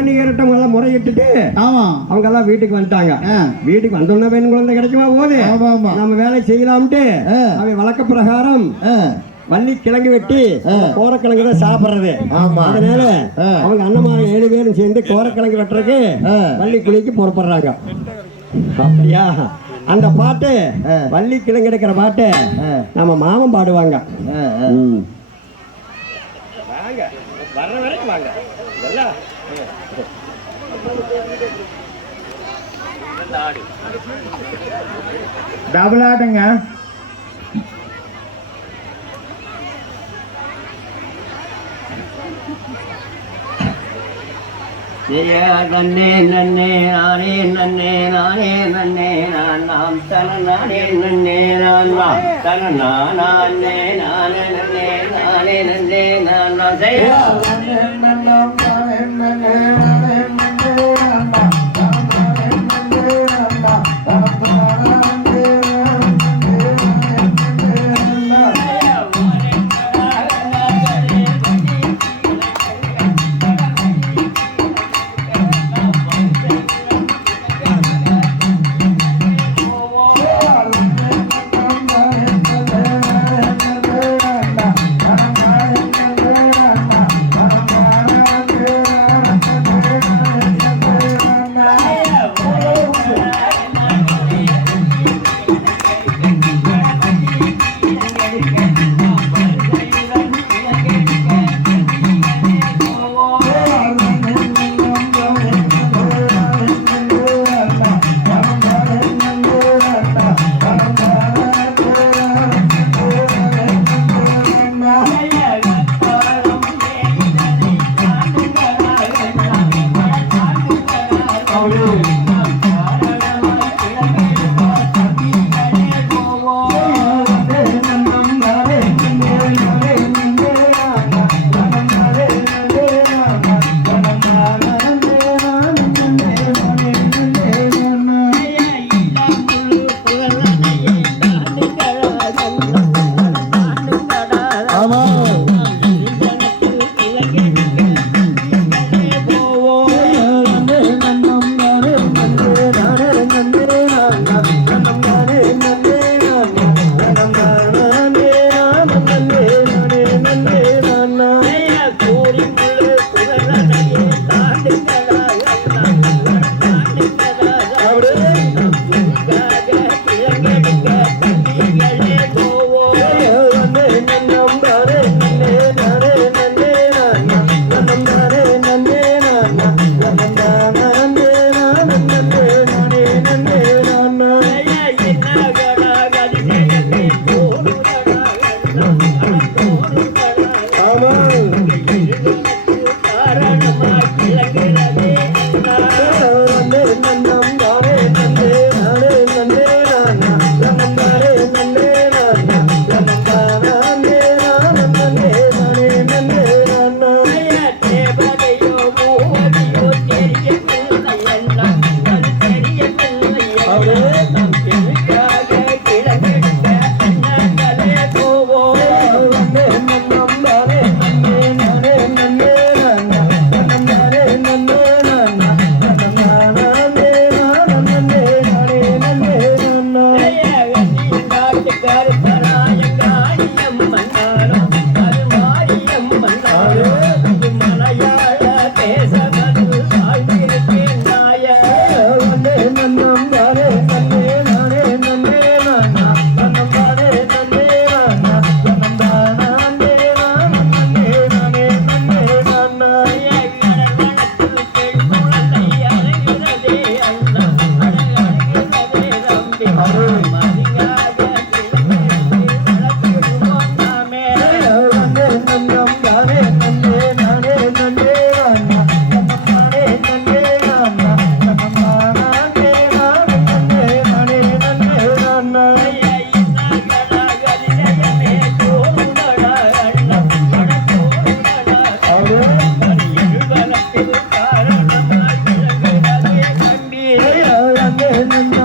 முறையிட்டுட்டு ஆமா அவங்க எல்லாம் வீட்டுக்கு வந்துட்டாங்க. வீட்டுக்கு வந்தோடனே பெண் குழந்தை கிடைக்குமா ஆமா. நம்ம வேலை செய்யலாம்ட்டு ஆ. அவன் வழக்க பிரகாரம் வள்ளி கிழங்கு வெட்டி. கோரக்கிழங்கு தான் சாப்பிடுறது ஆமா. அதனால. அவங்க அண்ணமாங்க ஏழு பேரும் சேர்ந்து கோரக்கிழங்கு வெட்டுறதுக்கு. வள்ளி குழிக்கு புறப்படுறாங்க அப்படியா அந்த பாட்டு. வள்ளி கிழங்கு எடுக்கிற பாட்டு. நம்ம மாமன் பாடுவாங்க. வாங்க வர்ற வரைக்கும் வாங்க எல்லாம் டபுள் ஆடுங்க நன்னே நன்னே நானே நன்னே நானே நன்னே நான் நாம் தன நானே நன்னே நான் நாம் தன நானே நானே நன்னே நானே நன்னே நான் நான் செய்ய ಮಗನಲ್ಲ